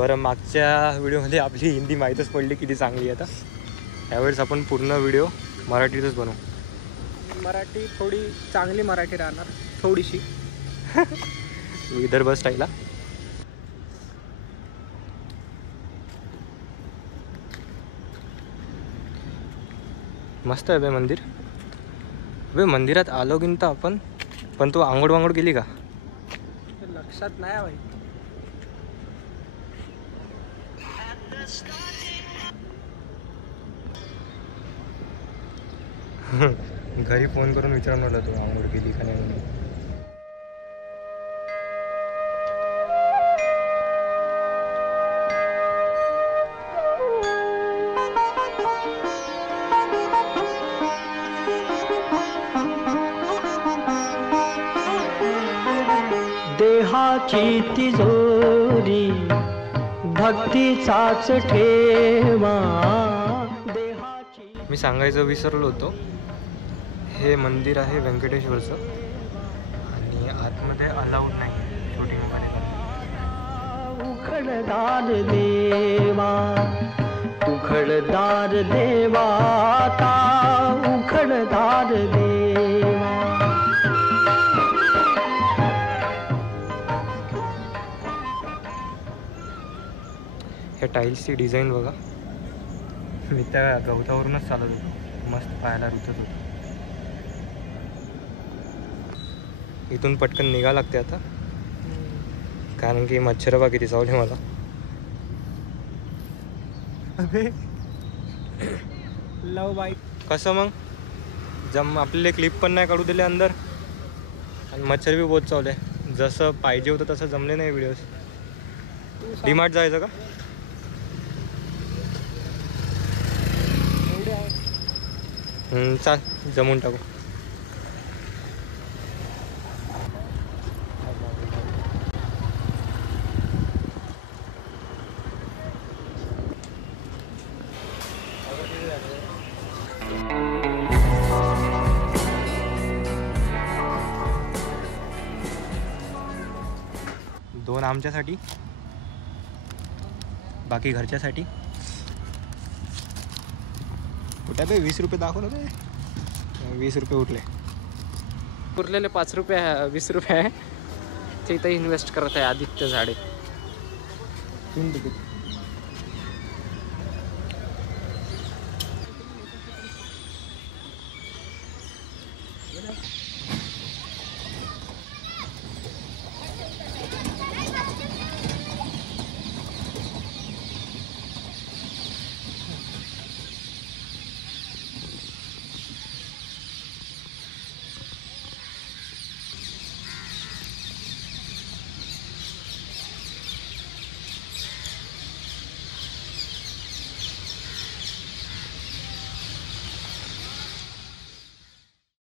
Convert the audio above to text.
बरं, मागच्या व्हिडिओमध्ये आपली हिंदी माहीतच पडली किती चांगली आहे. आता यावेळेस आपण पूर्ण व्हिडिओ मराठीतच बनवू. मराठी थोडी चांगली मराठी राहणार, थोडीशी विदर्भ स्टाईलला. मस्त आहे बे मंदिर. बे मंदिरात आलो की तर आपण, पण तू आंघोळ वांघोळ केली का? लक्षात नाही भाई. घरी फोन करून विचारून आलो तू आंघोळ केली का नाही म्हणून. देहाची तिजोरी भक्तीचाच ठेवा. मी सांगायचं विसरलो होतो, हे मंदिर आहे व्यंकटेश्वरचं आणि आतमध्ये अलाउड नाही शूटिंग वगैरे. उखडदार देवा, उखडदार देवा, उखडदार देवा. हे टाईल्सची डिझाईन बघा. मी त्या गवतावरूनच चालत होतो, मस्त पाहायला रुचत होतं. इथून पटकन निघा लागते आता, कारण की मच्छर बा किती चावले मला. लव बाईट. कसं मग आपल्याला क्लिप पण नाही काढू दिले अंदर, आणि मच्छर बी बहुत चावले. जसं पाहिजे होतं तसं जमले नाही व्हिडिओज. डीमार्ट जायचं का? चाल जमून टाकू. दोन आमच्यासाठी, बाकी घरच्यासाठी. कुठे बे 20 रुपये दाखवलं बे. 20 रुपये उरले. उरलेले 5 रुपये 20 रुपये आहे ते इथं इन्व्हेस्ट करत आहे आदित्य झाडे.